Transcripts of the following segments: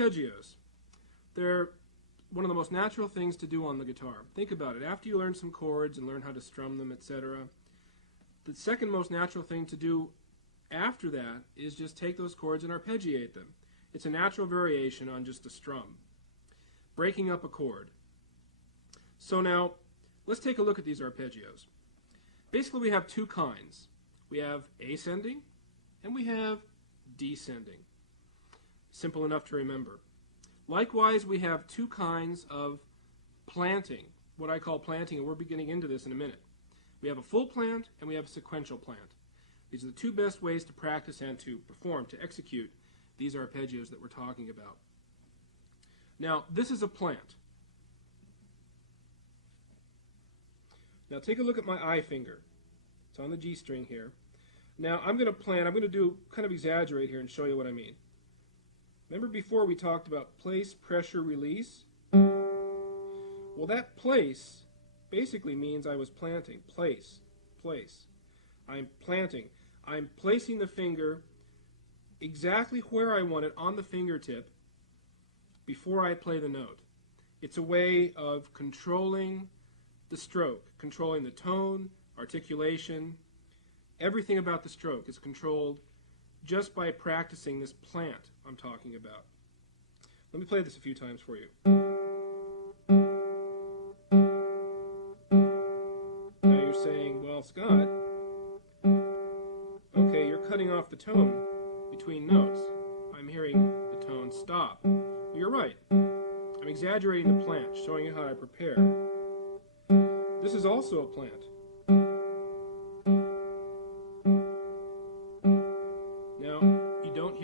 Arpeggios. They're one of the most natural things to do on the guitar. Think about it. After you learn some chords and learn how to strum them, etc., the second most natural thing to do after that is just take those chords and arpeggiate them. It's a natural variation on just a strum, breaking up a chord. So now, let's take a look at these arpeggios. Basically, we have two kinds. We have ascending and we have descending. Simple enough to remember. Likewise, we have two kinds of planting, what I call planting, and we're beginning into this in a minute. We have a full plant and we have a sequential plant. These are the two best ways to practice and to perform, to execute these arpeggios that we're talking about. Now, this is a plant. Now, take a look at my I finger. It's on the G string here. Now, I'm going to plant, I'm going to do, kind of exaggerate here and show you what I mean. Remember before we talked about place, pressure, release? Well, that place basically means I was planting. Place, place. I'm planting. I'm placing the finger exactly where I want it on the fingertip before I play the note. It's a way of controlling the stroke, controlling the tone, articulation. Everything about the stroke is controlled just by practicing this plant I'm talking about. Let me play this a few times for you. Now you're saying, well, Scott, okay, you're cutting off the tone between notes. I'm hearing the tone stop. Well, you're right. I'm exaggerating the plant, showing you how I prepare. This is also a plant.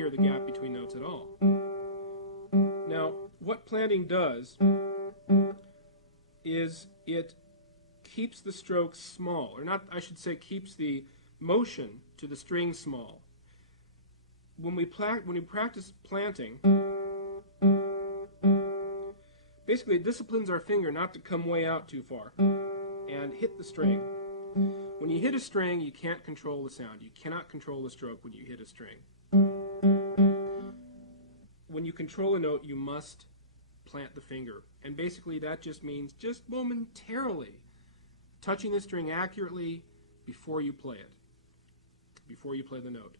The gap between notes at all. Now, what planting does is it keeps the stroke small, or not, I should say, keeps the motion to the string small. When we practice planting, basically it disciplines our finger not to come way out too far and hit the string. When you hit a string, you can't control the sound. You cannot control the stroke when you hit a string. When you control a note, you must plant the finger. And basically that just means just momentarily touching the string accurately before you play it, before you play the note.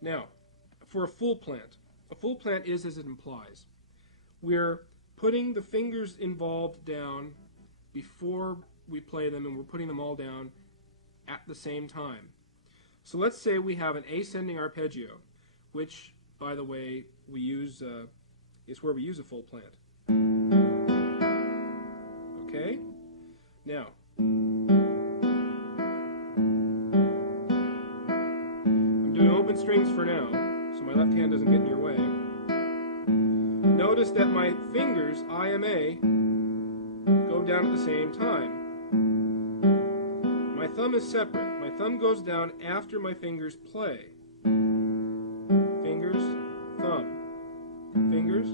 Now, for a full plant is as it implies. We're putting the fingers involved down before we play them, and we're putting them all down at the same time. So let's say we have an ascending arpeggio, which, by the way, we use is where we use a full plant. Okay? Now, I'm doing open strings for now, so my left hand doesn't get in your way. Notice that my fingers, I and A, go down at the same time. My thumb is separate. My thumb goes down after my fingers play. Fingers, thumb. Fingers,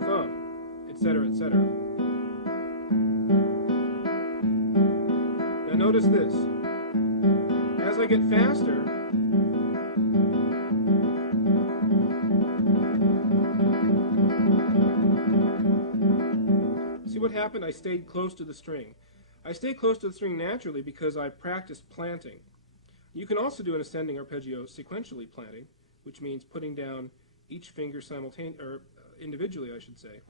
thumb, etc., etc. Now notice this. As I get faster, see what happened? I stayed close to the string. I stay close to the string naturally because I practiced planting. You can also do an ascending arpeggio sequentially planting, which means putting down each finger simultaneously, or individually, I should say.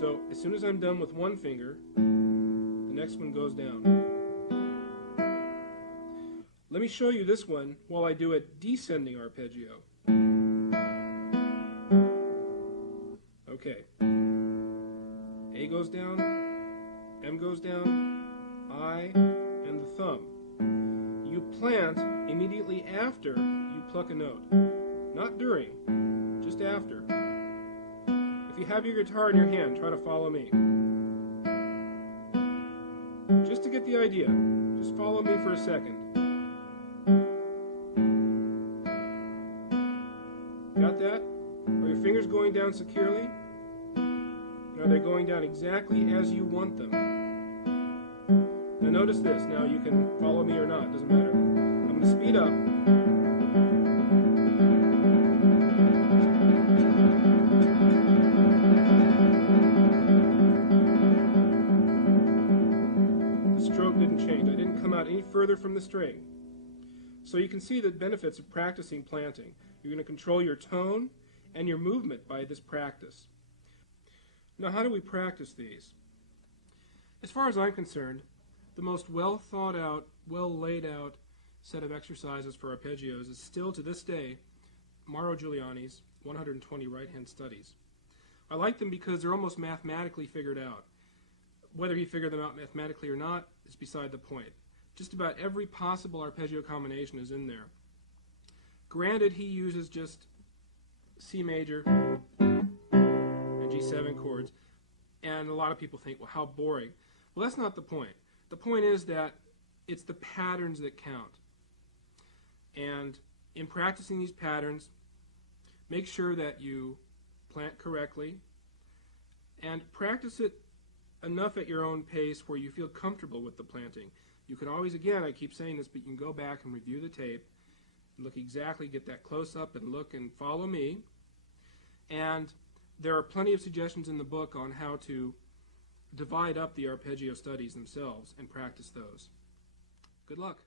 So as soon as I'm done with one finger, the next one goes down. Let me show you this one while I do a descending arpeggio. Okay. A goes down, M goes down, I, and the thumb. You plant immediately after you pluck a note. Not during, just after. If you have your guitar in your hand, try to follow me. Just to get the idea, just follow me for a second. Got that? Are your fingers going down securely? Are they going down exactly as you want them? Now notice this. Now you can follow me or not, doesn't matter. I'm going to speed up. The stroke didn't change. I didn't come out any further from the string. So you can see the benefits of practicing planting. You're going to control your tone and your movement by this practice. Now, how do we practice these? As far as I'm concerned, the most well thought out, well laid out set of exercises for arpeggios is still to this day Mauro Giuliani's 120 right-hand studies. I like them because they're almost mathematically figured out. Whether he figured them out mathematically or not is beside the point. Just about every possible arpeggio combination is in there. Granted, he uses just C major and G7 chords, and a lot of people think, well, how boring. Well, that's not the point. The point is that it's the patterns that count. And in practicing these patterns, make sure that you plant correctly and practice it enough at your own pace where you feel comfortable with the planting. You can always, again, I keep saying this, but you can go back and review the tape and look exactly, get that close up and look and follow me. And there are plenty of suggestions in the book on how to divide up the arpeggio studies themselves and practice those. Good luck.